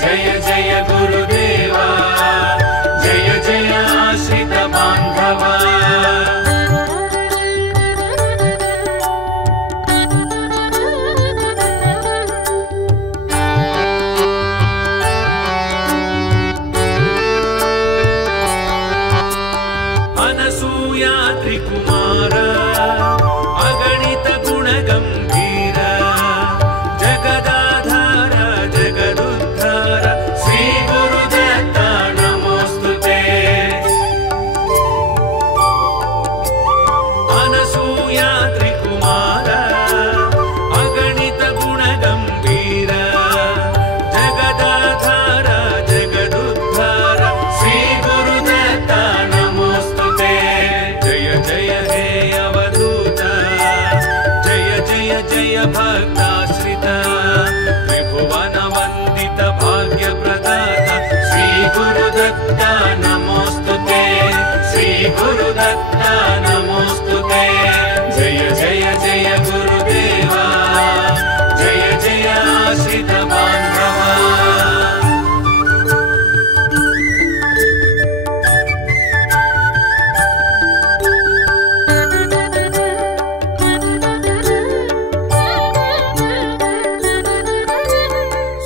जय जय गुरुदेवा जय जय आश्रित बांधवा अनसूया त्रिकुमार अगणित गुण गंभीर जगदाधार जगदुद्धार श्री गुरुदत्त नमोस्तुते। अनसूया त्रिकुमार अगणित गुण गंभीर जगदाधार जगदुद्धार श्री गुरुदत्त नमोस्तुते। जय जय हे अवधूत जय जय जय भक्ताश्रित त्रिभुवन वंदित भाग्य प्रदाता श्री गुरुदत्त नमोस्तुते श्री गुरुदत्त नमोस्तुते। जय जय जय गुरुदेवा जय जय आश्रित बांधवा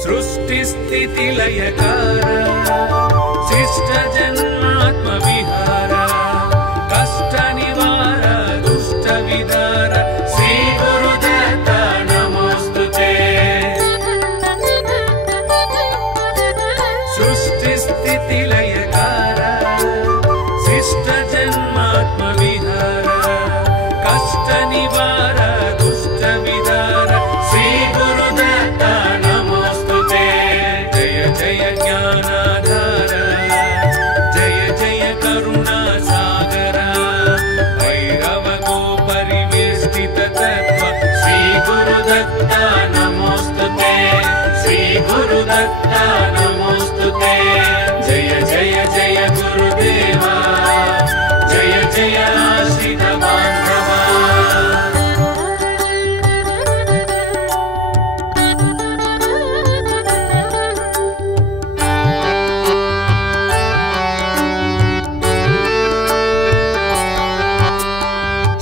सृष्टि स्थिति लयकार शिष्ट जन्मात्म विहार कष्ट निवार दुष्ट विदार श्री गुरुदत्त नमोस्तुते। सृष्टि स्थिति लयकार शिष्ट जन्मात्म विहार कष्ट निवार दुष्ट विदार श्री गुरुदत्त नमोस्तुते। जय जय ज्ञानाधार जय जय करुणा सागर भैरव को परिवेष्टित तत्व श्री गुरुदत्त नमोस्तुते श्री गुरुदत्त नमोस्तुते। जय जय जय गुरुदेवा जय जय आश्रित बांधवा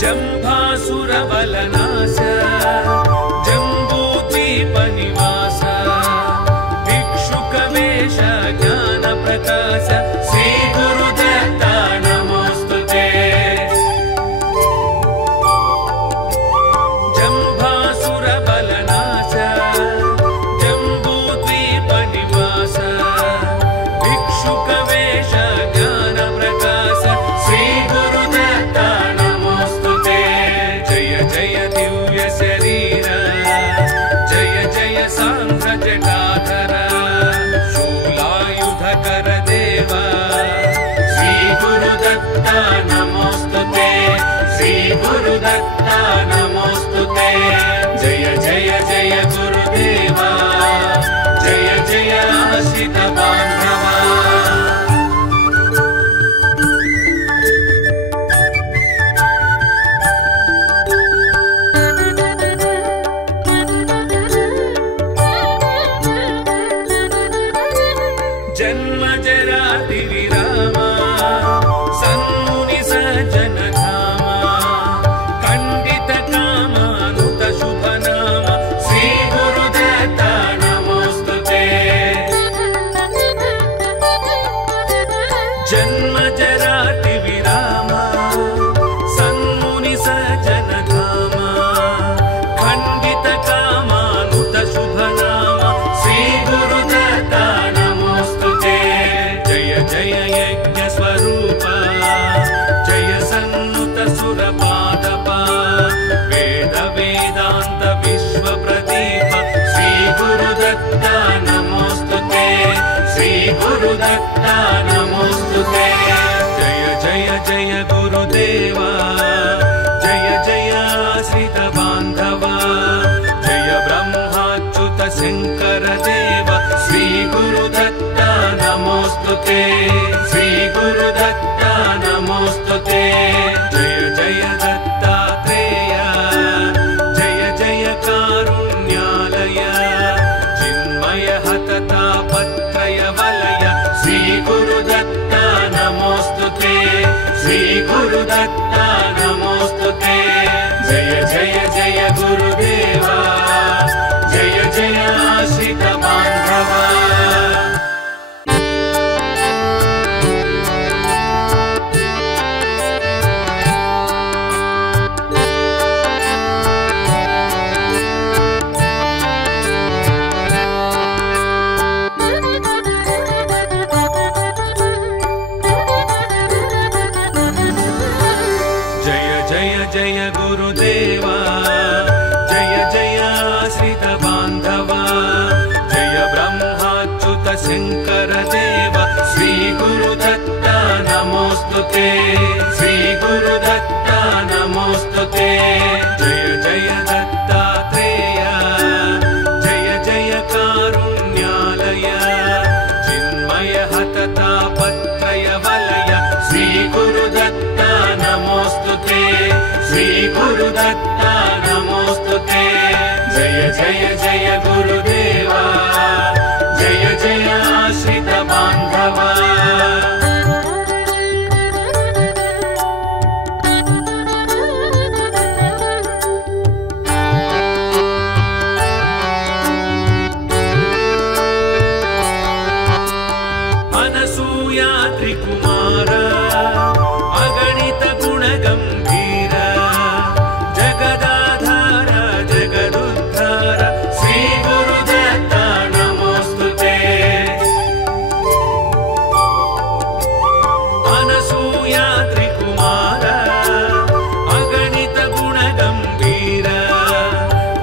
जंभासुर बलनाश जंबूद्वीप निवास भिक्षुक वेश ज्ञान प्रकाश श्री गुरुदत्त नमोस्तुते। जंभासुर बलनाश जंबूद्वीप निवास भिक्षुक वेश ज्ञान प्रकाश श्री गुरुदत्त नमोस्तुते। जय जय दिव्य शरीर जय जय सांध्र जटाधर शूलायुधकर देवा श्री गुरुदत्त नमोस्तुते श्री गुरुदत्त नमोस्तुते। जय जय जय गुरुदेवा जय जय आश्रित बांधवा जन्म जराति विरामा सन्मुनि सज्जन धामा खंडित कामानुत शुभ नाम श्री गुरुदत्त नमोस्तुते। जन्म जराति विरामा सन्मुनि सज्जन धामा खंडित कामानुत शुभ नाम श्री गुरुदत्त नमोस्तुते। जय जय यज्ञ स्वरूप जय सन्नुत सुरपादप वेद वेदांत विश्व प्रदीप श्री गुरुदत्त नमोस्तुते श्री गुरुदत्त नमोस्तुते। जय जय जय गुरुदेवा जय जय आश्रित बांधवा जय ब्रह्माच्युत शंकर देव श्री गुरुदत्त नमोस्तुते श्री गुरुदत्त नमोस्तुते। जय जय दत्तात्रेय जय जय कारुण्यालय चिन्मय हततापत् गुरुदत्ता नमोस्तुते जय जय जय गुरुदेवा जय जय आश्रित बान्धवा जय गुरुदेवा जय जय आश्रित बान्धवा जय ब्रह्माच्युत शंकर देव श्री गुरुदत्ता नमोस्तुते श्री गुरुदत्ता नमोस्तुते जय जय दत्तात्रेय जय जय कारुण्यालय चिन्मय हततापत्रय वलय श्री गुरुदत्ता नमोस्तुते श्री गुरुदत्ता नमोस्तुते जय जय जय गुरुदेवा जय जय आश्रित बान्धवा अनसूया त्रिकुमार अगणित गुणगंभीर जगदाधार जगदुद्धार श्री गुरुदत्ता नमोस्तुते अनसूया त्रिकुमार अगणित गुणगंभीर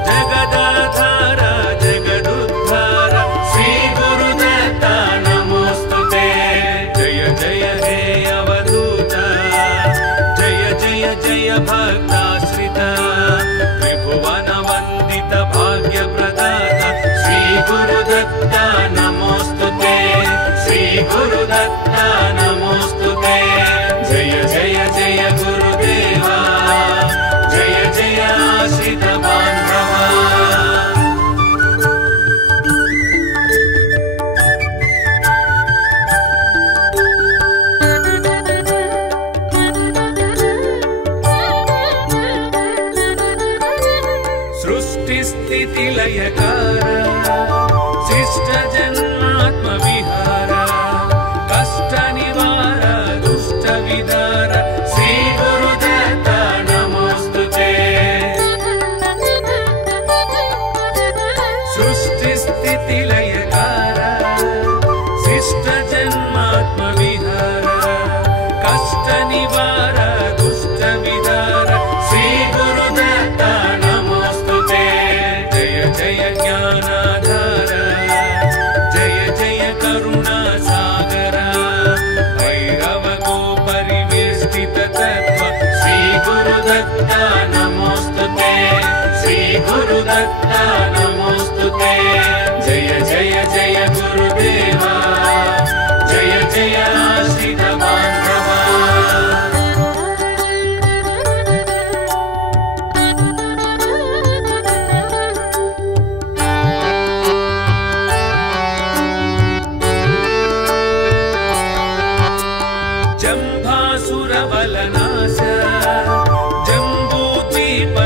जगदाधार जगदुद्धार श्री गुरुदत्ता नमोस्तुते जय जय हे अवधूत जय जय जय भक्ताश्रित त्रिभुवन वंदित भाग्य प्रदाता श्री गुरुदत्ता नमोस्तुते श्री गुरुदत्ता नमोस्तुते जय जय जय गुरुदेवा जय जय आश्रित बान्धवा लयकार शिष्ट जन्मात्म विहार कष्ट निवार दुष्ट विदार श्री गुरुदत्ता नमोस्तुते सृष्टि स्थिति लयकार शिष्ट जन्मात्म विहार कष्ट निवार दुष्ट विदार श्री गुरुदत्ता नमोस्तुते जय ज्ञानाधार जय जय करुणा सागर भैरव को परिवेष्टित तत्व श्री गुरुदत्ता नमोस्तुते श्री गुरुदत्ता नमोस्तुते जय जय जय गुरुदेवा जय जय आश्रित बान्धवा जम्भासुरबलनाश जम्बूद्वीपनिवास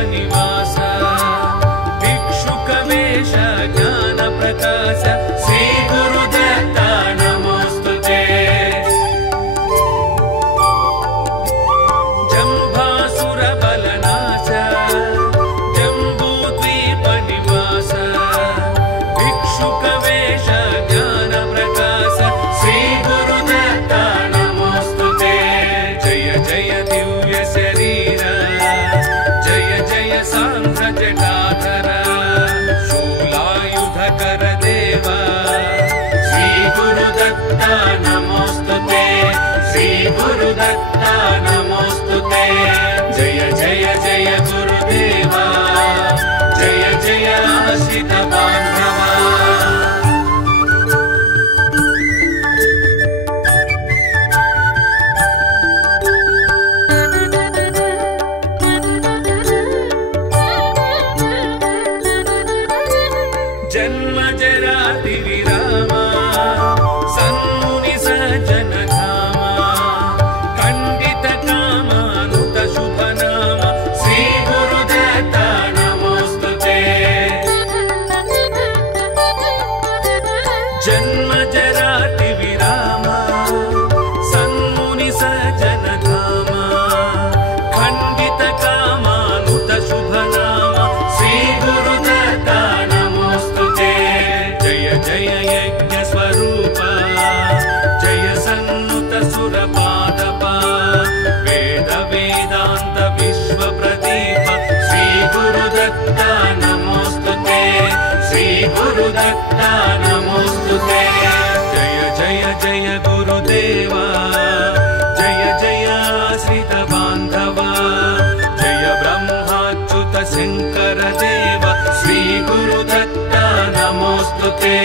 भिक्षुकवेश ज्ञानप्रकाश श्री गुरुदत्ता नमोस्तुते जम्भासुरबलनाश जम्बूद्वीपनिवास भिक्षुकवेश ज्ञानप्रकाश श्री गुरुदत्ता नमोस्तुते जय जय दिव्य शरीर जय जय सांध्र जटाधर शूलायुधकर देव श्री गुरुदत्ता नमोस्तुते श्री गुरुदत्ता नमोस्तुते जय जय जय गुरुदेवा जय जय आश्रित बान्धवा जन्म जराति विरामा सन्मुनि सज्जन धामा खण्डित कामा शान्त विश्व प्रदीप श्री गुरुदत्ता नमोस्तुते श्री गुरुदत्ता नमोस्तुते जय जय जय गुरुदेवा जय जय आश्रित बान्धवा जय ब्रह्माच्युत शंकर देव श्री गुरुदत्ता नमोस्तुते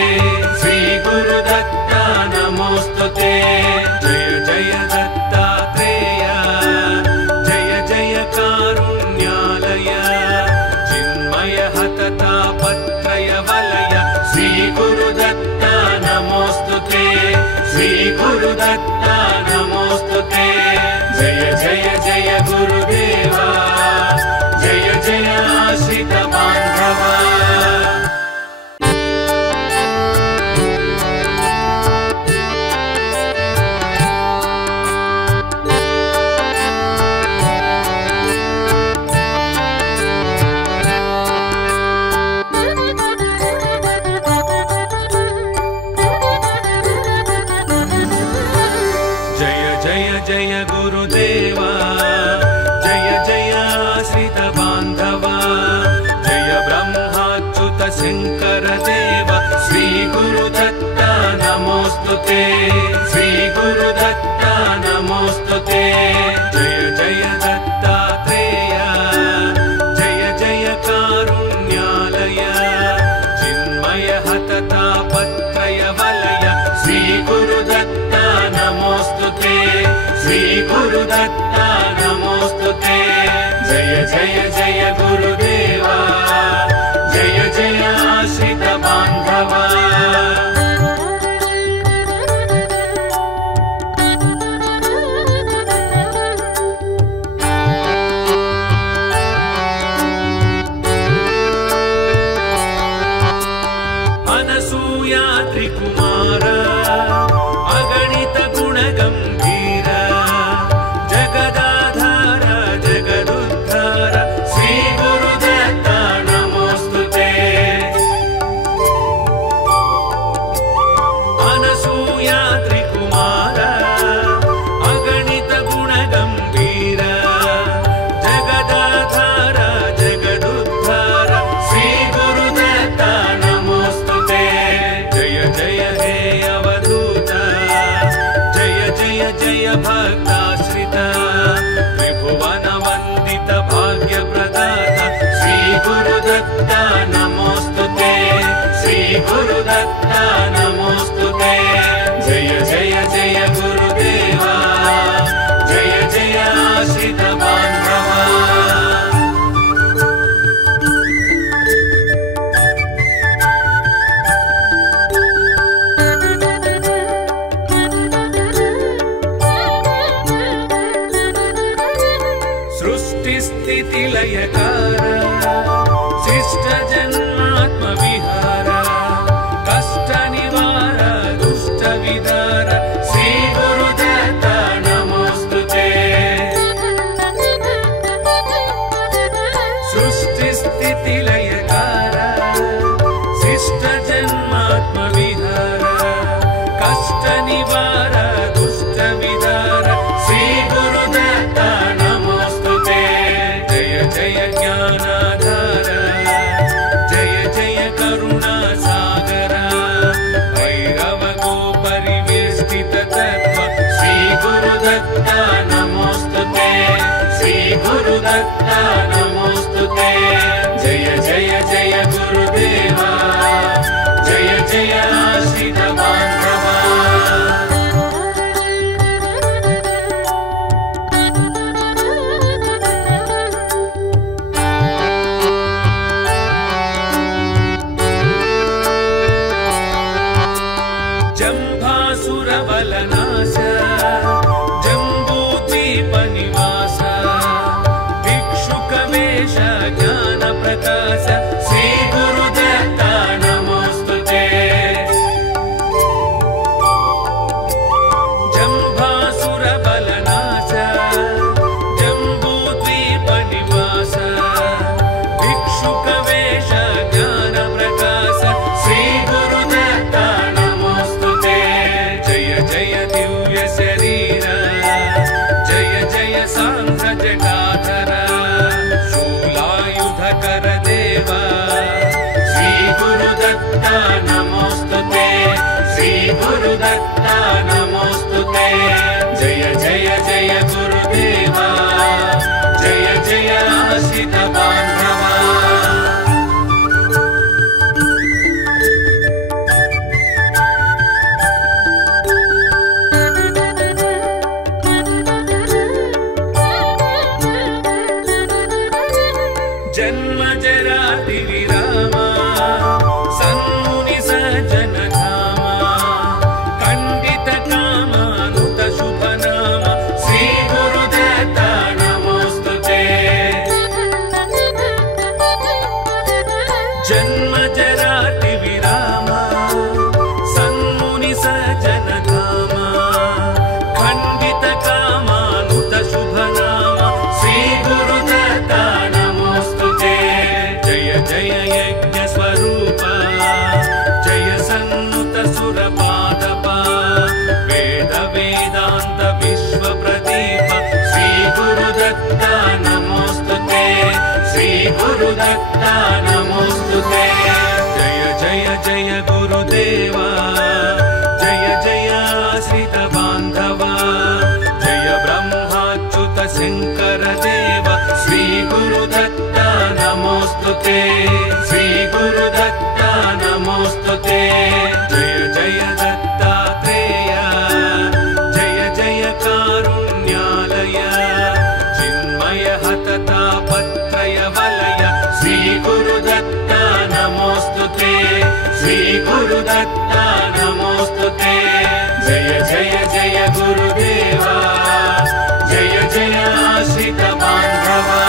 श्री गुरुदत्ता नमोस्तुते जय जय दत्तात्रेय जय जय कारुण्यालय चिन्मय हततापत्रय वलय श्री गुरुदत्ता नमोस्तुते श्री गुरुदत्ता नमोस्तुते जय जय जय गुरुदेवा जय जय आश्रित बान्धवा जय गुरुदेवा जय जय आश्रित बान्धवा जय ब्रह्माच्युत शंकर देव श्री गुरुदत्ता नमोस्तुते श्री गुरुदत्ता नमोस्तुते जय जय दत्तात्रेय जय जय कारुण्यालय चिन्मय हततापत्रय वलय श्री गुरुदत्ता नमोस्तुते श्री गुरुदत्ता नमोस्तुते जय जय जय गुरुदेवा जय जय आश्रित बान्धवा अनसूया त्रिकुमार अगणित गुणगंभीर जगदाधार जगदुद्धार श्री गुरुदत्ता नमोस्तुते अनसूया त्रिकुमार अगणित गुणगंभीर जगदाधार जगदुद्धार श्री गुरुदत्ता नमोस्तुते जय जय हे अवधूत जय जय जय भक्ताश्रित त्रिभुवन वंदित भाग्य प्रदाता श्री गुरुदत्ता नमोस्तुते श्री गुरुदत्ता नमोस्तुते जय जय जय गुरुदेवा जय जय आश्रित बान्धवा लयकार शिष्ट जन्मात्म विहार कष्ट निवार दुष्ट विदार श्री गुरुदत्ता नमोस्तुते सृष्टि स्थिति लयकार शिष्ट जन्मात्म विहार कष्ट निवार दुष्ट विदार श्री गुरुदत्ता नमोस्तुते जय ज्ञानाधार जय जय करुणा सागर भैरव को परिवेष्टित तत्व श्री गुरुदत्ता नमोस्तुते श्री गुरुदत्ता नमोस्तुते जय जय जय गुरुदेवा जय जय आश्रित बान्धवा जम्भासुरबलनाश जम्बूद्वीपनिवास भिक्षुकवेश ज्ञानप्रकाश श्री गुरुदत्ता नमोस्तुते नमोस्तुते श्री गुरुदत्ता नमोस्तुते जय जय जय गुरुदेवा जय जय आश्रित बान्धवा जन्म जराति विरामा सन्मुनि सज्जन धामा खण्डित कामानुत शुभ नाम श्री गुरुदत्ता नमोस्तुते जन्म जराति विरामा सन्मुनि सज्जन धामा खण्डित कामानुत शुभ नाम श्री गुरुदत्ता जय यज्ञ स्वरूप जय सन्नुत सुरपादपा वेद वेदांत विश्व प्रदीप श्री गुरुदत्ता नमोस्तुते श्री गुरुदत्ता नमोस्तुते जय जय जय गुरुदेवा जय जय आश्रित बान्धवा जय ब्रह्माच्युत शंकर देव श्री गुरुदत्ता नमोस्तुते श्री गुरुदत्ता नमोस्तुते जय जय दत्तात्रेय जय जय कारुण्यालय चिन्मय हतता पत्रय वलय श्री गुरुदत्ता नमोस्तुते श्री गुरुदत्ता नमोस्तुते जय जय जय गुरुदेवा जय जय आश्रित बान्धवा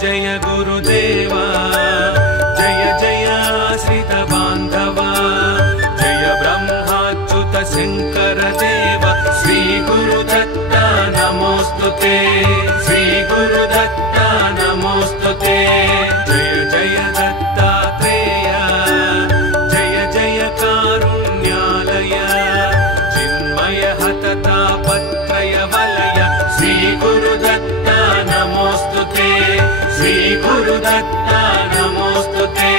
जय गुरुदेवा जय जय आश्रित बान्धवा जय ब्रह्माच्युत शंकर देव श्री गुरुदत्ता नमोस्तुते श्री गुरुदत्ता नमोस्तुते जय जय दत्तात्रेय जय जय कारुण्यालय चिन्मय हतता पत्रय वलय श्री गुरुदत्ता नमोस्तुते श्री गुरुदत्ता नमोस्तुते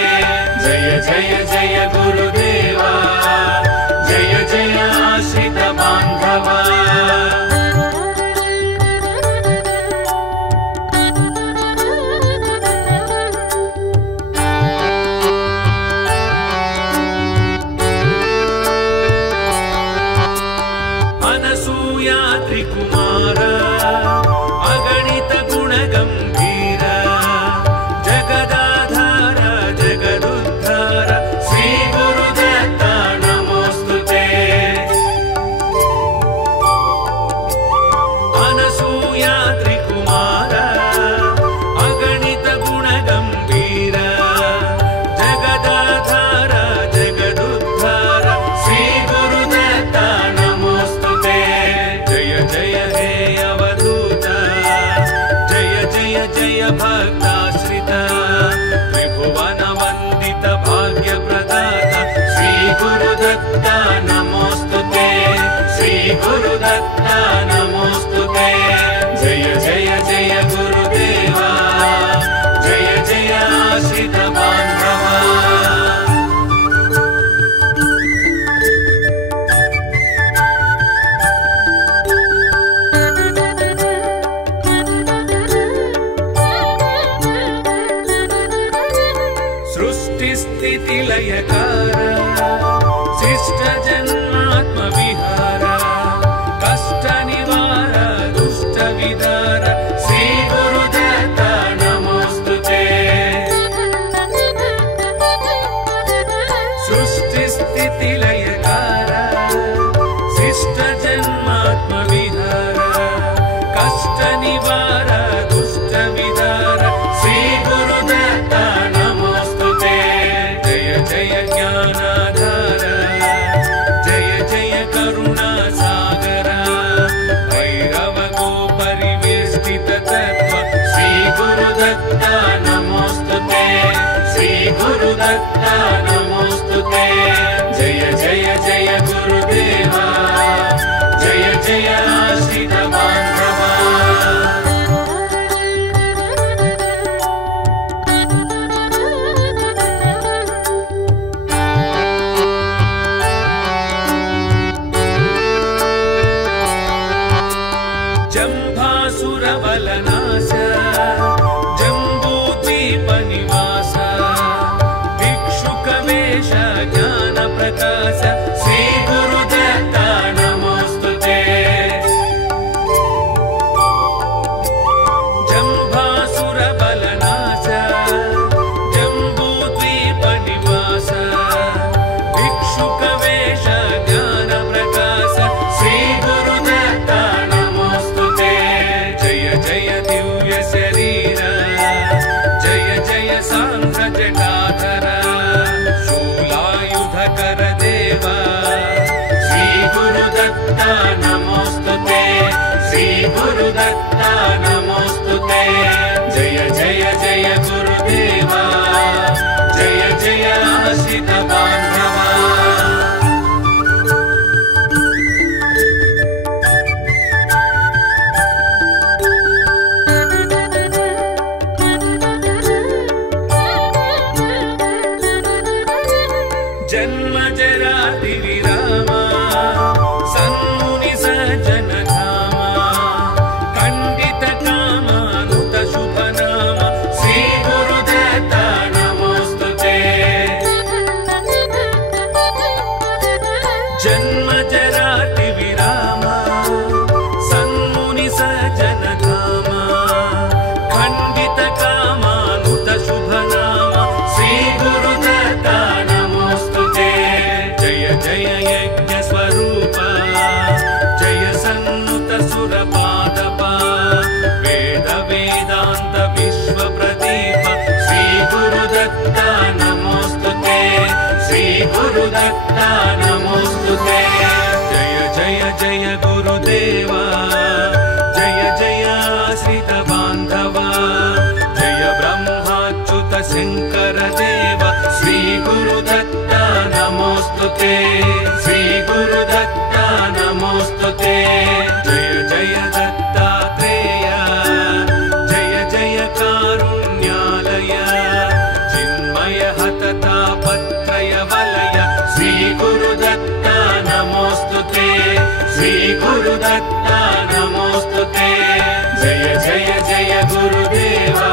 जय जय जय गुरुदेवा जय जय आश्रित बान्धवा अनसूया त्रिकुमार अगणित गुणगम्भीर जगदाधार जगदुद्धार श्री गुरुदत्ता नमोस्तुते अनसूया त्रिकुमार अगणित गुणगम्भीर जगदाधार जगदुद्धार श्री गुरुदत्ता नमोस्तुते जय जय हे अवधूत जय जय जय भक्ताश्रित त्रिभुवन वन्दित भाग्य प्रदाता श्री गुरुदत्ता नमोस्तुते श्री गुरुदत्ता नमोस्तुते जय जय जय गुरुदेवा जय जय आश्रित बान्धवा सृष्टि लयकार शिष्ट जन्मात्म विहार कष्ट निवार गुरुदत्ता नमोस्तुते जय जय जय गुरुदेवा जय जय आश्रित बांधवा जम्भासुरबलनाश जम्बूद्वीपनिवास भिक्षुकवेश ज्ञानप्रकाश श्री गुरुदत्ता नमोस्तुते जम्भासुरबलनाश जम्बूद्वीपनिवास भिक्षुकवेश ज्ञानप्रकाश श्री गुरुदत्ता नमोस्तुते जय जय दिव्य शरीर जय जय सांध्र जटाधर शूलायुधकर देव श्री गुरुदत्ता नमोस्तुते श्री गुरुदत्ता नमोस्तुते जय जय जय गुरुदेवा जय जय आश्रित बांधवा जन्म जराति विरामा सन्मुनि सज्जन धामा खंडित कामानुत शुभ नाम श्री गुरुदत्ता नमोस्तुते जन्म जराति विरामा सन्मुनि सज्जन धामा खंडित कामानुत शुभ नाम श्री गुरुदत्ता जय यज्ञ स्वरूप जय सन्नुत सुरपादप वेद वेदांत विश्व प्रदीप श्री गुरुदत्ता नमोस्तुते श्री गुरुदत्ता नमोस्तुते जय जय जय गुरुदेवा जय जय आश्रित बांधवा जय ब्रह्माच्युत शंकर देव श्री गुरुदत्ता नमोस्तुते श्री गुरुदत्ता नमोस्तुते जय जय दत्तात्रेय जय जय कारुण्यालय चिन्मय हततापत्रय वलय श्री गुरुदत्ता नमोस्तुते श्री गुरुदत्ता नमोस्तुते जय जय जय गुरुदेवा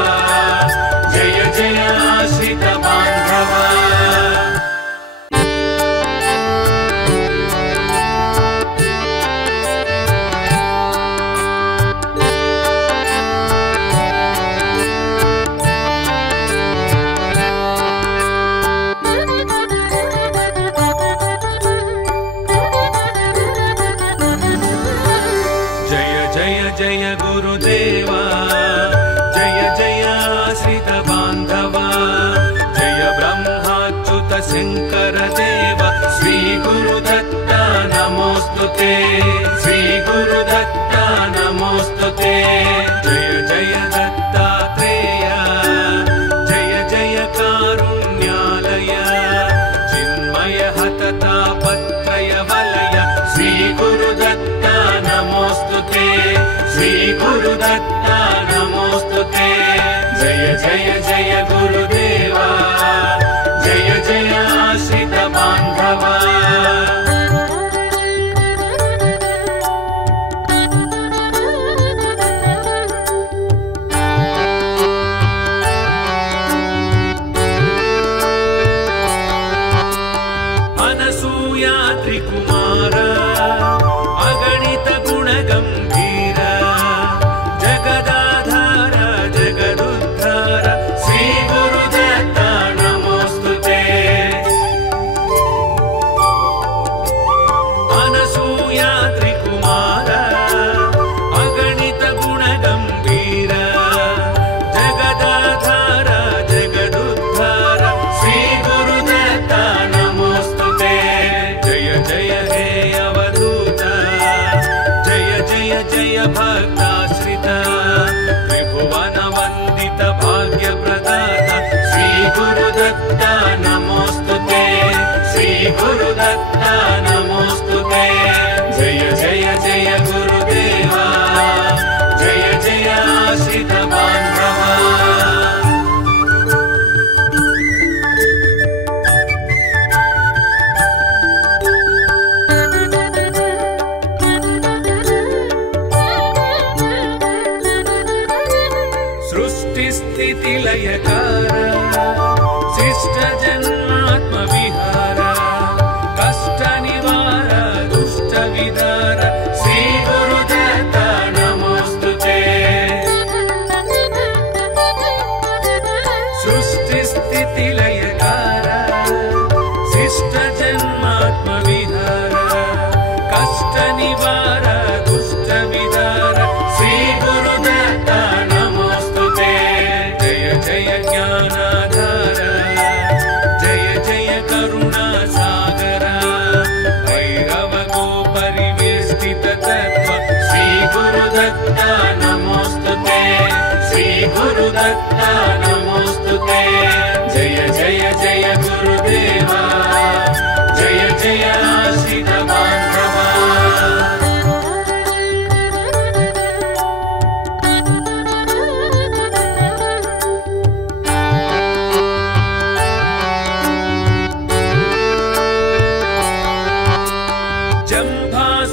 जय जय आश्रित बांधवा जय गुरुदेवा जय जय आश्रित बांधवा जय ब्रह्माच्युत शंकर देव श्री गुरुदत्ता नमोस्तुते श्री गुरुदत्ता नमोस्तुते जय जय दत्तात्रेय जय जय कारुण्यालय चिन्मय हततापत्रय वलय श्री गुरुदत्ता नमोस्तुते श्री गुरुदत्ता नमोस्तुते जय जय जय गुरुदेवा जय जय आश्रित बांधवा अनसूया त्रिकुमार अगणित गुणगंभीर जगदाधार जगदुद्धार श्री गुरुदत्ता नमोस्तुते अनसूया त्रिकुमार अगणित गुणगंभीर जगदाधार जगदुद्धार श्री गुरुदत्ता नमोस्तुते जय जय हे अवधूत जय जय जय भक्ताश्रित त्रिभुवन वंदित भाग्य प्रदाता श्री गुरुदत्ता नमोस्तुते श्री गुरुदत्ता नमोस्तुते जय जय जय गुरुदेवा जय जय आश्रित बान्धवा सृष्टि स्थिति लयकार शिष्ट जन्मात्म विहार कष्ट निवार दुष्ट विदार श्री गुरुदत्ता नमोस्तुते सृष्टि स्थिति लयकार शिष्ट जन्मात्म विहार कष्ट निवार दुष्ट विदार श्री गुरुदत्ता नमोस्तुते जय जय ज्ञानाधार जय जय करुणा सागर भैरव गो परिवेष्टित तत्व श्री गुरुदत्ता नमोस्तुते श्री गुरुदत्ता नमोस्तुते जय जय जय गुरुदेवा जय जय आश्रित बान्धवा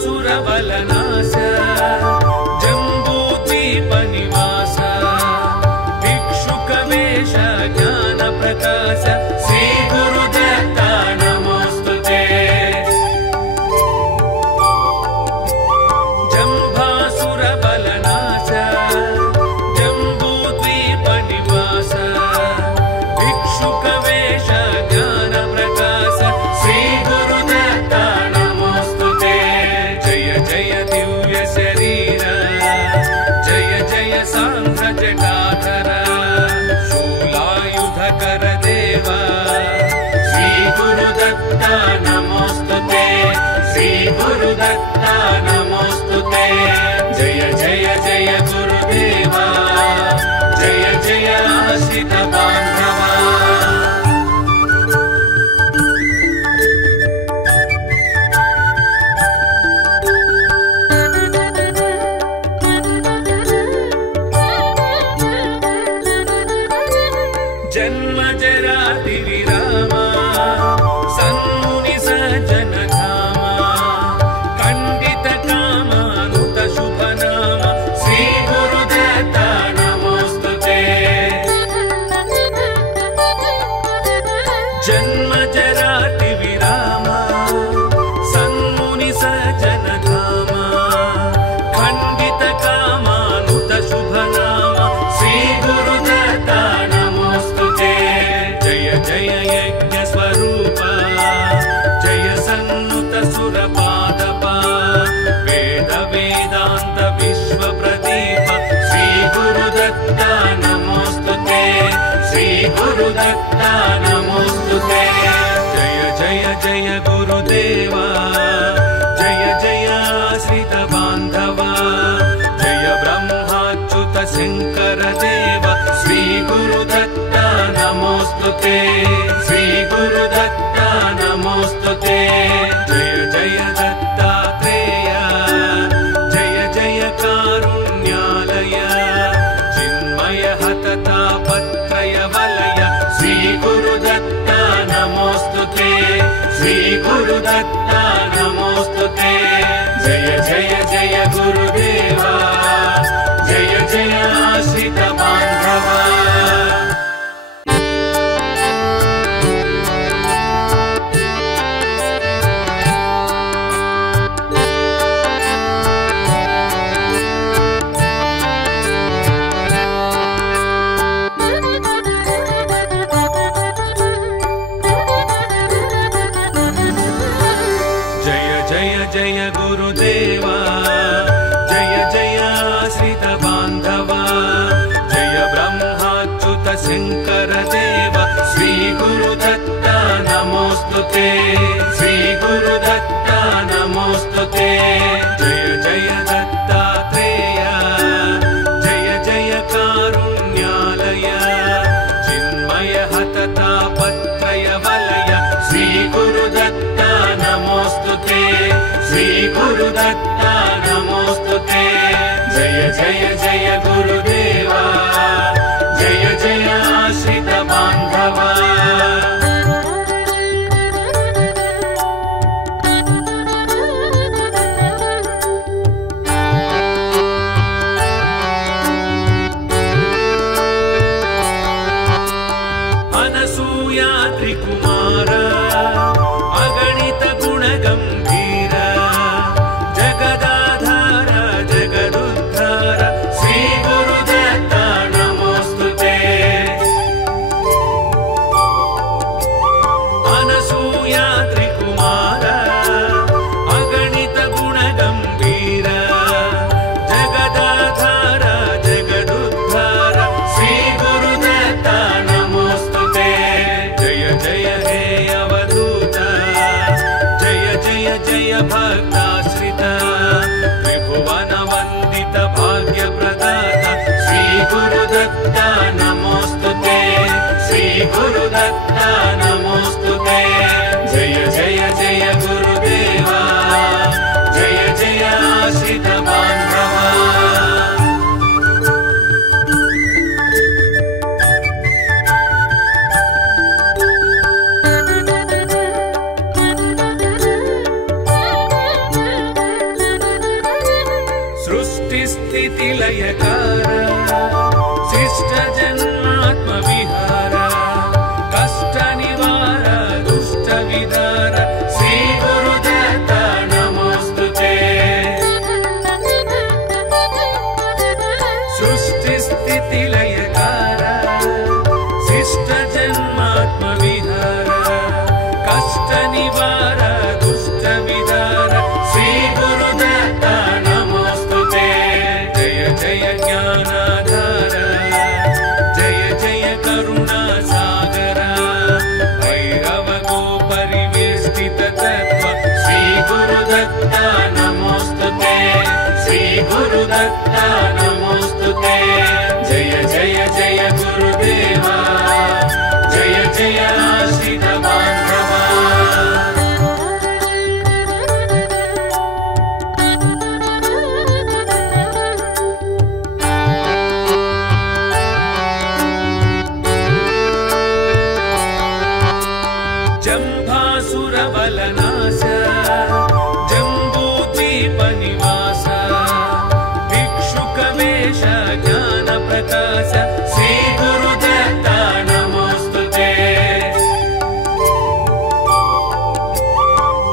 जम्भासुरबलनाश जम्बूद्वीपनिवास भिक्षुकवेश ज्ञानप्रकाश श्री गुरुदत्ता नमोस्तुते जम्भासुरबलनाश जम्बूद्वीपनिवास भिक्षुकवेश ज्ञानप्रकाश श्री गुरुदत्ता नमोस्तुते जय जय दिव्य शरीर जय जय सांध्र जटाधर शूलायुधकर देवा श्री गुरुदत्ता नमोस्तुते श्री गुरुदत्ता नमोस्तुते जय जय जय गुरुदेवा जय जय आश्रित बान्धवा जन्म जराति विरामा सन्मुनि सज्जन धामा खण्डित कामानुत शुभ नाम श्री गुरुदत्ता नमोस्तुते जन्म जराति विरामा सन्मुनि सज्जन धामा खण्डित कामानुत शुभ नाम श्री गुरुदत्ता जय जय यज्ञ स्वरूप जय सन्नुत सुरपादप वेद वेदांत विश्व प्रदीप श्री गुरुदत्ता नमोस्तुते श्री गुरुदत्ता नमोस्तुते जय जय जय गुरुदेवा जय जय आश्रित बान्धवा जय ब्रह्माच्युत शंकर देव श्री गुरुदत्ता नमोस्तुते श्री गुरुदत्ता नमोस्तुते जय जय दत्तात्रेय जय जय कारुण्यालय चिन्मय हततापत्रय वलय श्री गुरुदत्ता नमोस्तुते श्री गुरुदत्ता नमोस्तुते जय जय जय गुरुदेवा जय जय आश्रित बान्धवा जय गुरुदेवा जय जय आश्रित बान्धवा जय ब्रह्माच्युत शंकर देव श्री गुरुदत्ता नमोस्तुते श्री गुरुदत्ता नमोस्तुते जय जय दत्तात्रेय जय जय कारुण्यालय चिन्मय हततापत्रय वलय श्री गुरुदत्ता श्री गुरुदत्ता नमोस्तुते जय जय जय गुरुदेवा जय जय आश्रित बांधवा गुरुदत्ता नमोस्तुते जय जय जय गुरुदेवा जय जय आश्रित बांधवा सृष्टि स्थिति लयकार शिष्ट जन्मात्म विहार कष्ट निवार दुष्ट विदार श्री गुरुदत्ता नमोस्तुते सृष्टि स्थिति लयकार शिष्ट जन्मात्म विहार कष्ट निवार दुष्ट विदार श्री गुरुदत्ता नमोस्तुते जय जय ज्ञानाधार जय जय करुणा सागर भैरव गो परिवेष्टित तत्व श्री गुरुदत्ता नमोस्तुते श्री गुरुदत्ता नमोस्तुते जय जय जय गुरुदेवा जय जय आश्रित बांधवा जंभासुर बलनाश जंबूद्वीप निवास भिक्षुक वेश ज्ञान प्रकाश श्री गुरुदत्ता नमोस्तुते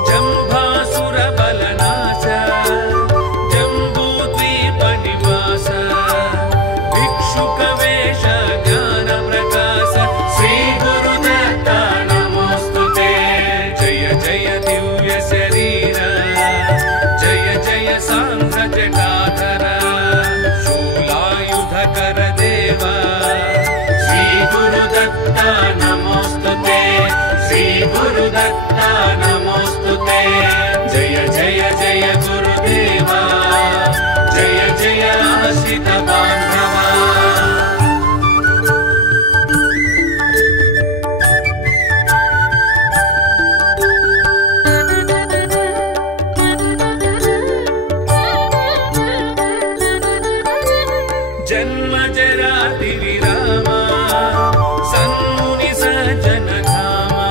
जंभासुर बलनाश जंबूद्वीप निवास भिक्षुक वेश ज्ञान प्रकाश श्री गुरुदत्ता जय दिव्य शरीर जय जय सांध्र जटाधर शूलायुधकर देवा श्री गुरुदत्ता नमोस्तुते श्री गुरुदत्ता नमोस्तुते जय जय जय गुरुदेवा जय जय आश्रित बांधवा जन्म जराति विरामा सन्मुनि सज्जन धामा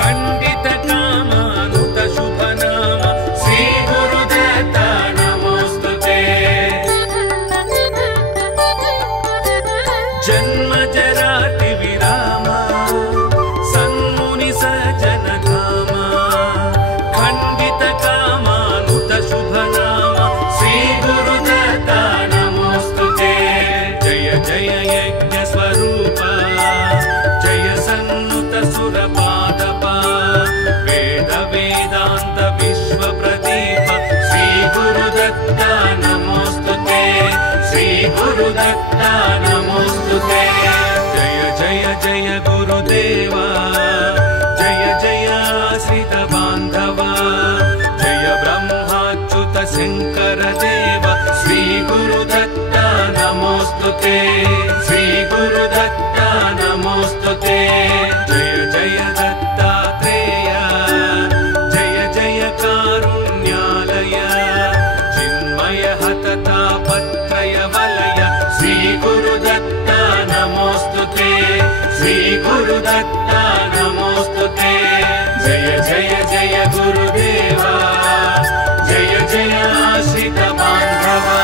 खंडित कामानुत शुभ नाम श्री गुरुदत्ता नमोस्तुते जन्म जराति विरामा सन्मुनि सज्जन धामा खंडित कामानुत शुभ नाम श्री गुरुदत्ता जय यज्ञ स्वरूप जय सन्नुत सुर पादप वेद वेदांत विश्व प्रदीप श्री गुरुदत्ता नमोस्तुते श्री गुरुदत्ता नमोस्तुते जय जय जय गुरुदेवा जय जय आश्रित बांधवा जय ब्रह्माच्युत शंकर देव श्री गुरुदत्ता नमोस्तुते श्री गुरुदत्ता नमोस्तुते जय जय दत्तात्रेय जय जय का गुरुदत्ता नमोस्तुते जय जय जय गुरुदेवा जय जय आश्रित बान्धवा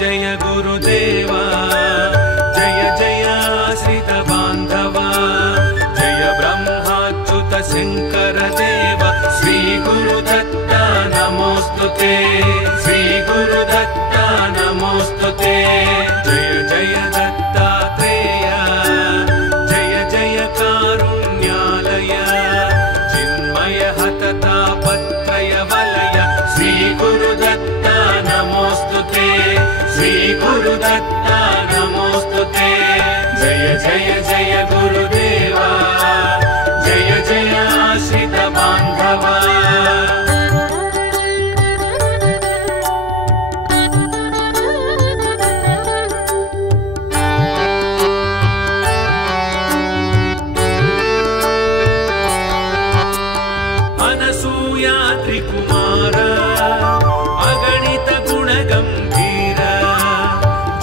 जय गुरुदेवा जय जय आश्रित बान्धवा जय ब्रह्माच्युत शंकर देव श्री गुरुदत्ता नमोस्तुते श्री गुरुदत्ता नमोस्तुते जय जय दत्तात्रेय जय जय कारुण्यालय चिन्मय हततापत्रय वलय श्री गुरुदत्ता नमोस्तुते श्री गुरुदत्ता नमोस्तुते जय जय जय गुरुदेवा जय जय आश्रित बान्धवा अनसूया त्रिकुमार अगणित गुणगंभीर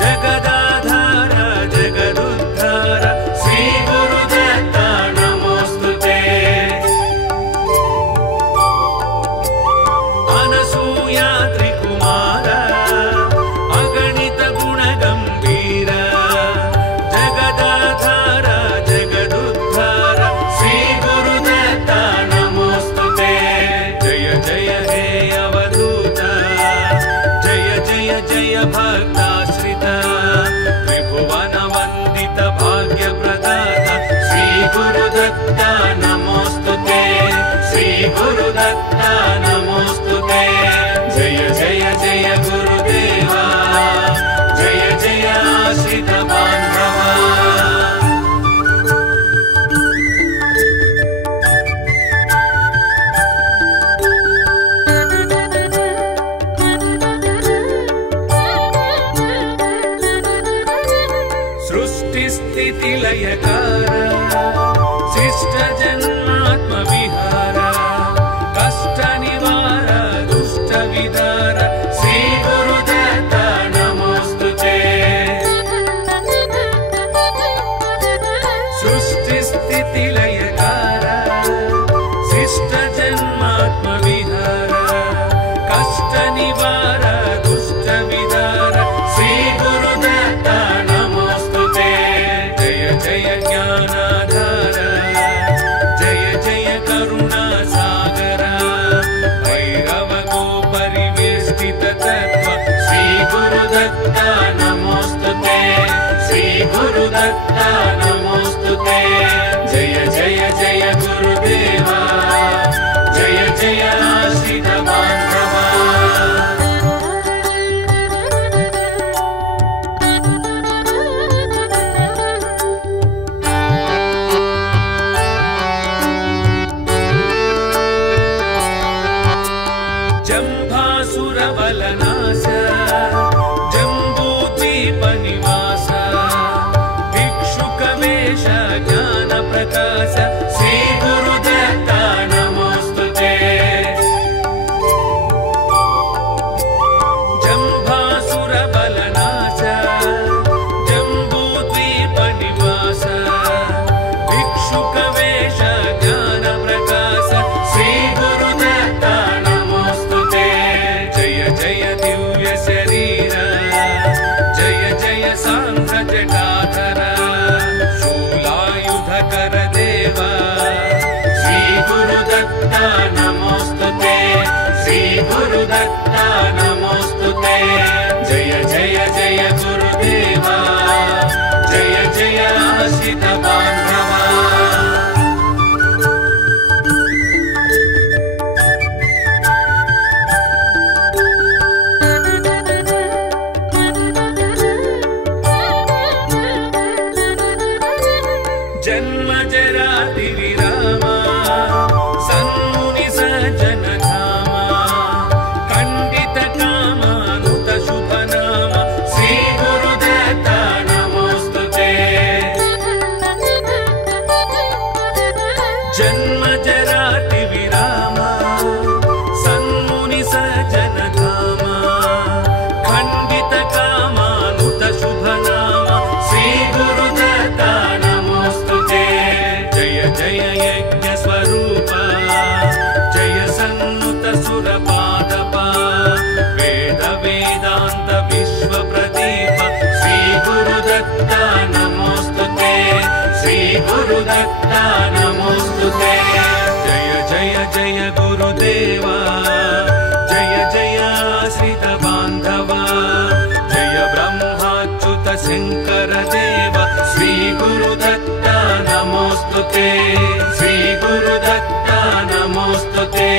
जगदाधार जगदुद्धार श्री गुरुदत्ता नमोस्तुते अनसूया त्रिकुमार अगणित गुणगंभीर जगदाधार जगदुद्धार श्री गुरुदत्ता नमोस्तुते जय जय हे अवधूत जय जय जय भक्ताश्रित त्रिभुवन वंदित भाग्य प्रदाता श्री गुरुदत्ता नमोस्तुते श्री गुरुदत्ता नमोस्तुते जय जय जय गुरुदेवा जय जय आश्रित बान्धवा लयकार शिष्ट जन्मात्म विहार कष्ट निवार दुष्ट विदार श्री गुरुदत्ता नमोस्तुते सृष्टि स्थिति लयकार शिष्ट जन्मात्म विहार कष्ट निवार दुष्ट विदार श्री गुरुदत्ता नमोस्तुते जय ज्ञानाधार जय जय करुणा सागर भैरव को परिवेष्टित तत्व श्री गुरुदत्ता नमोस्तुते श्री गुरुदत्ता नमोस्तुते जय जय जय गुरुदेवा जय जय आश्रित बान्धवा जम्भासुरबलनाश जम्बूद्वीपनिवास भिक्षुकवेश ज्ञानप्रकाश श्री गुरुदत्ता नमोस्तुते जम्भासुरबलनाश जम्बूद्वीपनिवास भिक्षुकवेश ज्ञानप्रकाश श्री गुरुदत्ता नमोस्तुते जय जय दिव्य शरीर जय जय सांध्र जटाधर शूलायुधकर देव श्री गुरुदत्ता नमोस्तुते श्री गुरुदत्ता नमोस्तुते जय जय जय गुरुदेवा जय जय आश्रित बान्धवा जन्म जराति विरामा सन्मुनि सज्जन धामा खंडित कामा गुरुदत्ता नमोस्तुते। जय जय जय गुरुदेवा, जय जय आश्रित बान्धवा, जय ब्रह्माच्युत शंकर देव, श्री गुरुदत्ता नमोस्तुते, श्री गुरुदत्ता नमोस्तुते।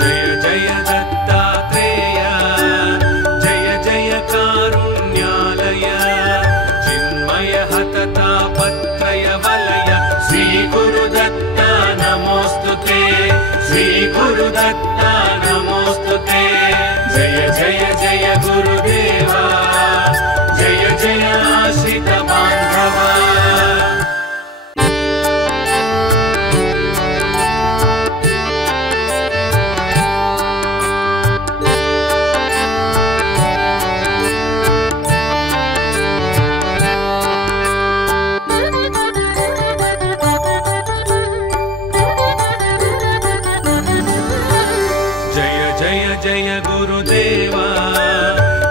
जय जय दत्तात्रेय, जय जय कारुण्यालय, चिन्मय हततापत्रय वलय, श्री गुरुदत्ता नमोस्तुते, श्री गुरुदत्ता नमोस्तुते। जय जय जय गुरुदेवा, जय जय आश्रित बान्धवा। जय गुरुदेवा,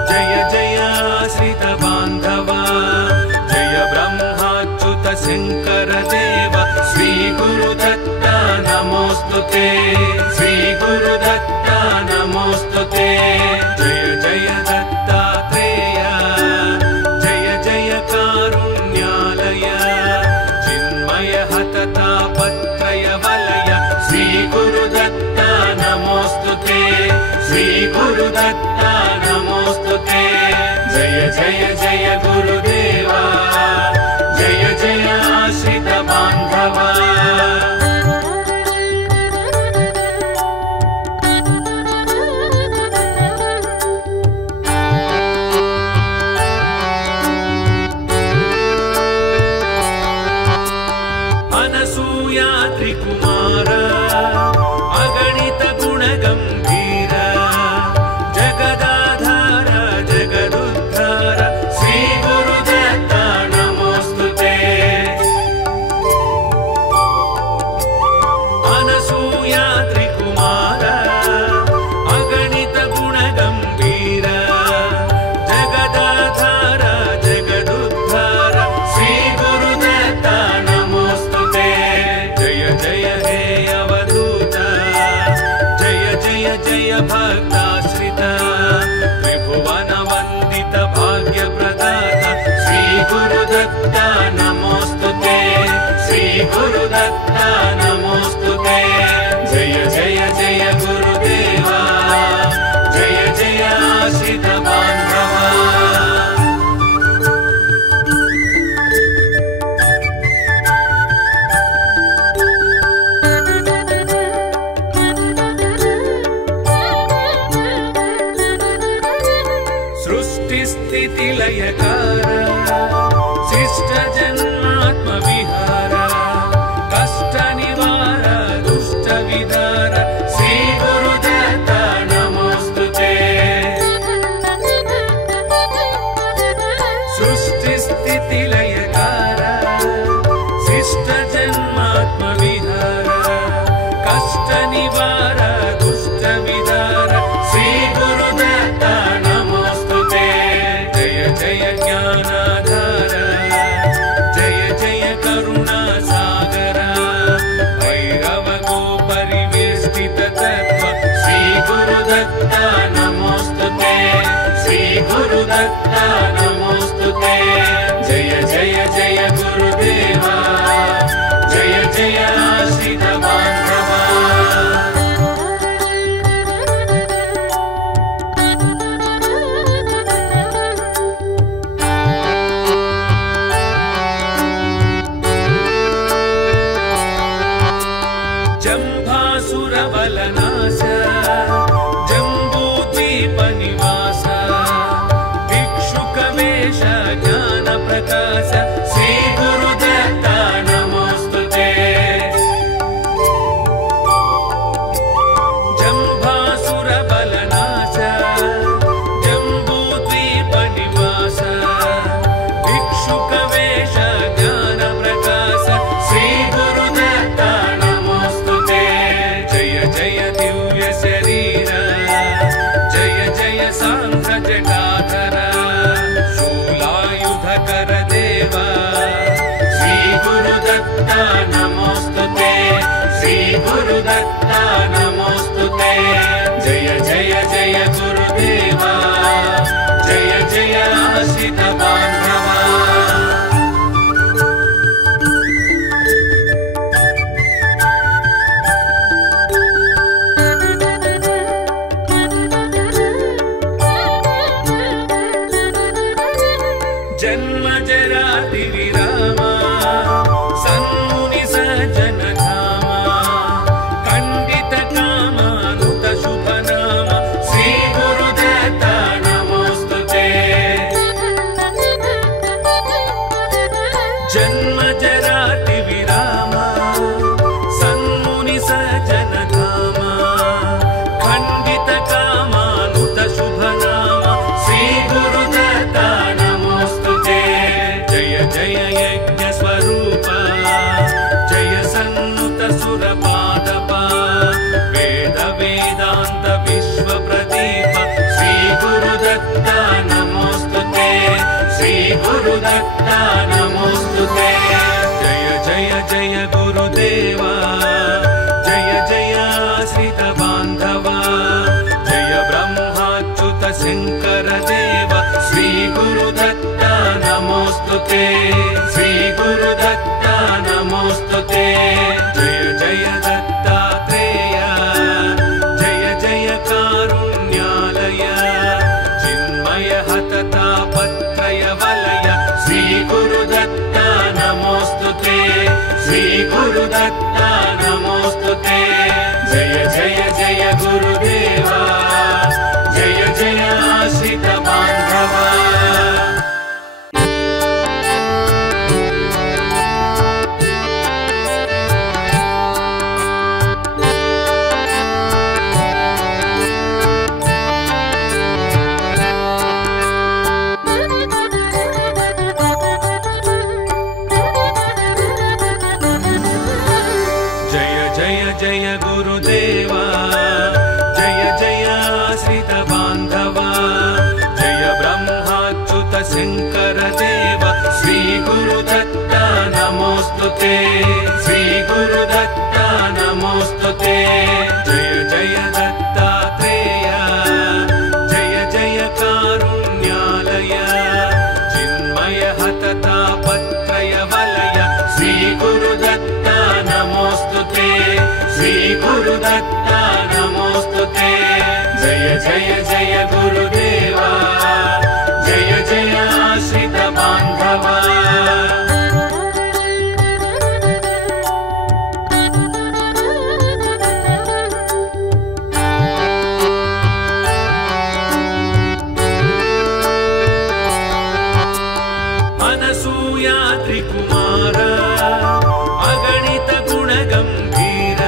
जय जय आश्रित बान्धवा, जय ब्रह्माच्युत शंकर देव, श्री गुरुदत्ता नमोस्तुते, श्री गुरुदत्ता नमोस्तुते। जय जय दत्तात्रेय, जय जय कारुण्यालय, चिन्मय हततापत्रय वलय, श्री गुरुदत्ता नमोस्तुते, श्री गुरुदत्ता नमोस्तुते। जय जय जय गुरुदेवा, जय जय आश्रित बान्धवा। अनसूया त्रिकुमार, अगणित गुणगंभीर, जगदाधार जगदुद्धार, श्री गुरुदत्ता नमोस्तुते। अनसूया त्रिकुमार, अगणित गुणगंभीर, जगदाधार जगदुद्धार, श्री गुरुदत्ता नमोस्तुते। जय जय हे अवधूत, जय जय जय भक्ताश्रित, त्रिभुवन वंदित भाग्य प्रदाता, श्री गुरुदत्ता नमोस्तुते, श्री गुरुदत्ता नमोस्तुते। जय जय जय गुरुदेवा, जय जय आश्रित बान्धवा। स्थितिलयकार, शिष्ट जन्मात्म विहार, कष्ट निवार दुष्ट विदार, श्री गुरुदत्ता नमोस्तुते। सृष्टि स्थिति लयकार, शिष्ट जन्मात्म विहार, कष्ट निवार दुष्ट विदार, श्री गुरुदत्ता नमोस्तुते। जय जय ज्ञानाधार, जय जय करुणा सागर, भैरव गो परिवेष्टित तत्व, श्री गुरुदत्ता नमोस्तुते, श्री गुरुदत्ता नमोस्तुते। जय जय जय गुरुदेवा, जय जय आश्रित बान्धवा। जम्भासुरबलनाश, जम्बूद्वीप निवास, भिक्षुकवेश ज्ञान प्रकाश, श्री गुरुदत्ता नमोस्तुते। गुरुदत्ता नमोस्तुते श्री गुरुदत्ता नमोस्तुते जय जय जय गुरुदेवा जय जय आश्रित बांधवा जन्म जराति विरामा सन्मुनि सज्जन धामा खंडित कामानुत शुभ नाम श्री गुरुदत्ता नमोस्तुते जन्म जराति विरामा सन्मुनि सज्जन धामा खंडित कामानुत शुभ नाम श्री गुरुदत्ता जय यज्ञ स्वरूप जय सन्नुत सुरपादपा वेद वेदांत विश्व प्रदीप श्री गुरुदत्ता नमोस्तुते श्री गुरुदत्ता नमोस्तुते जय जय जय गुरुदेवा जय जय आश्रित बांधवा जय ब्रह्माच्युत शंकर देव श्री गुरुदत्ता नमोस्तुते श्री गुरुदत्ता नमोस्तुते जय जय दत्तात्रेय जय जय कारुण्यालय चिन्मय हतता पत्रय वलय श्री गुरुदत्ता नमोस्तुते श्री गुरुदत्ता नमोस्तुते जय जय जय गुरुदेवा जय जय आश्रित बांधवा जय गुरुदेवा जय जय आश्रित बांधवा जय ब्रह्माच्युत शंकर देव श्री गुरुदत्ता नमोस्तुते श्री गुरुदत्ता नमोस्तुते जय जय दत्तात्रेय जय जय कारुण्यालय चिन्मय हतता पत्रय वलय श्री गुरुदत्ता नमोस्तुते श्री गुरुदत्ता नमोस्तुते जय जय जय गुरुदेवा जय जय आश्रित बांधवा अनसूया त्रिकुमार अगणित गुणगंभीर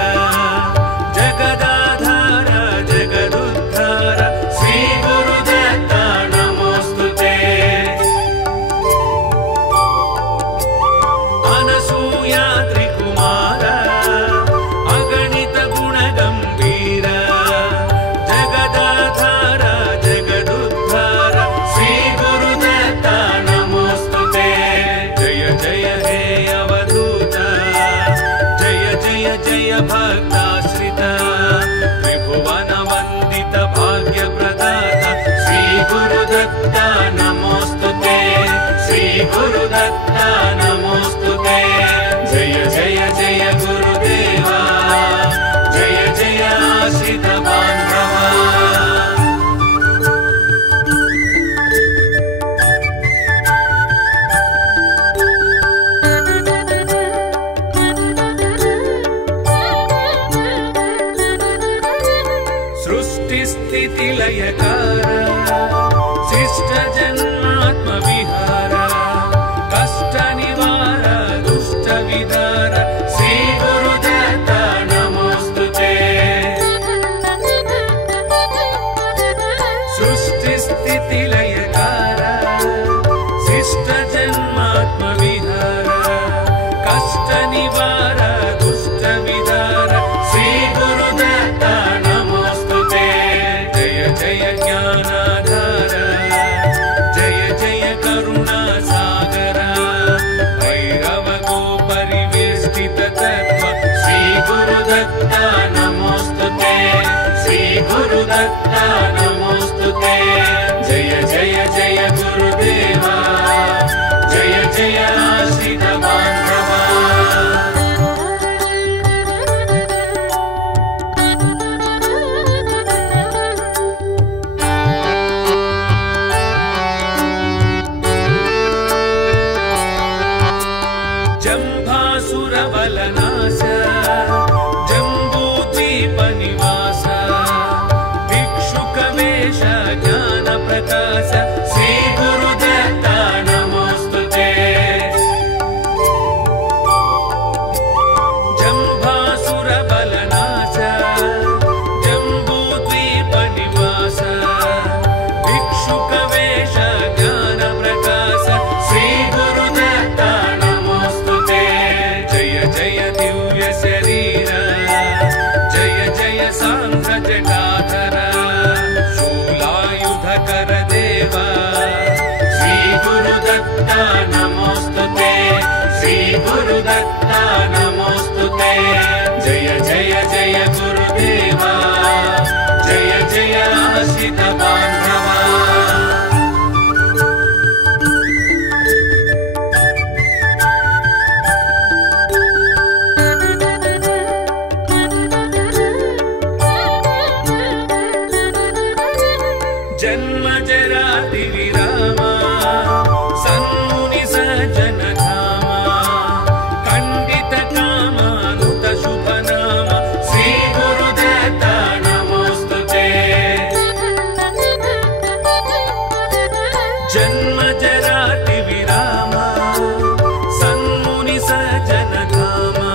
जगदाधार जगदुद्धार श्री गुरुदत्ता नमोस्तुते अनसूया त्रिकुमार अगणित गुणगंभीर जगदाधार जगदुद्धार श्री गुरुदत्ता नमोस्तुते जय जय हे अवधूत जय जय जय भक्ताश्रित त्रिभुवन वंदित भाग्य प्रदाता श्री गुरुदत्ता नमोस्तुते श्री गुरुदत्ता नमोस्तुते जय जय जय गुरुदेवा जय जय आश्रित बांधवा लयकार शिष्ट जन्मात्म विहार कष्ट निवार दुष्ट विदार श्री गुरुदत्ता नमोस्तुते सृष्टि स्थिति लयकार शिष्ट जन्मात्म विहार कष्ट निवार दुष्ट विदार श्री गुरुदत्ता नमोस्तुते जय जय दत्ता नमोस्तुते जय जय जय गुरुदेवा जय जय आश्रित बांधवा जम्भासुरबलनाश जम्बूद्वीपनिवास भिक्षुकवेश ज्ञानप्रकाश श्रीगुरुदत्ता नमोस्तुते जम्भासुरबलनाश जम्बूद्वीपनिवास भिक्षुकवेश ज्ञानप्रकाश श्रीगुरुदत्ता नमोस्तुते जय जय दिव्य शरीर जय जय सांध्र जटाधर शूलायुधकर देव श्रीगुरुदत्ता नमोस्तुते श्रीगुरुदत्ता नमोस्तुते जय जय जय गुरुदेवा जय जय आश्रित बांधवा जन्म जराति विरामा सन्मुनि सज्जन धामा खंडित कामानुत शुभ नाम श्री गुरुदत्ता नमोस्तुते जन्म जराति विरामा सन्मुनि सज्जन धामा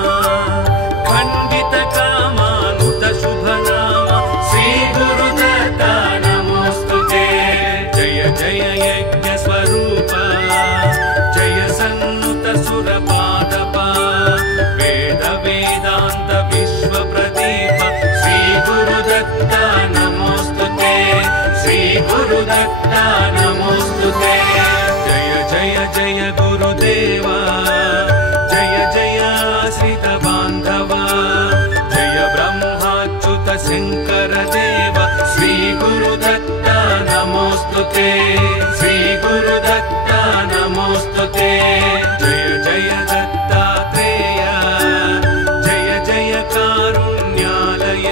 खंडित कामानुत शुभ नाम श्री गुरुदत्ता जय यज्ञ स्वरूप जय सन्नुत सुरपादप वेद वेदांत विश्व प्रदीप श्री गुरुदत्ता नमोस्तुते श्री गुरुदत्ता नमोस्तुते जय जय जय गुरुदेवा जय जय आश्रित बांधवा जय ब्रह्माच्युत शंकर देव श्री गुरुदत्ता नमोस्तुते श्री गुरुदत्ता नमोस्तुते जय जय दत्तात्रेय जय जय कारुण्यालय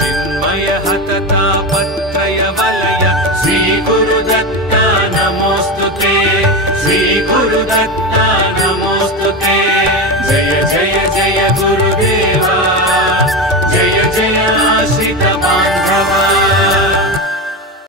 चिन्मय हततापत्रय वलय श्री गुरुदत्ता नमोस्तुते श्री गुरुदत्ता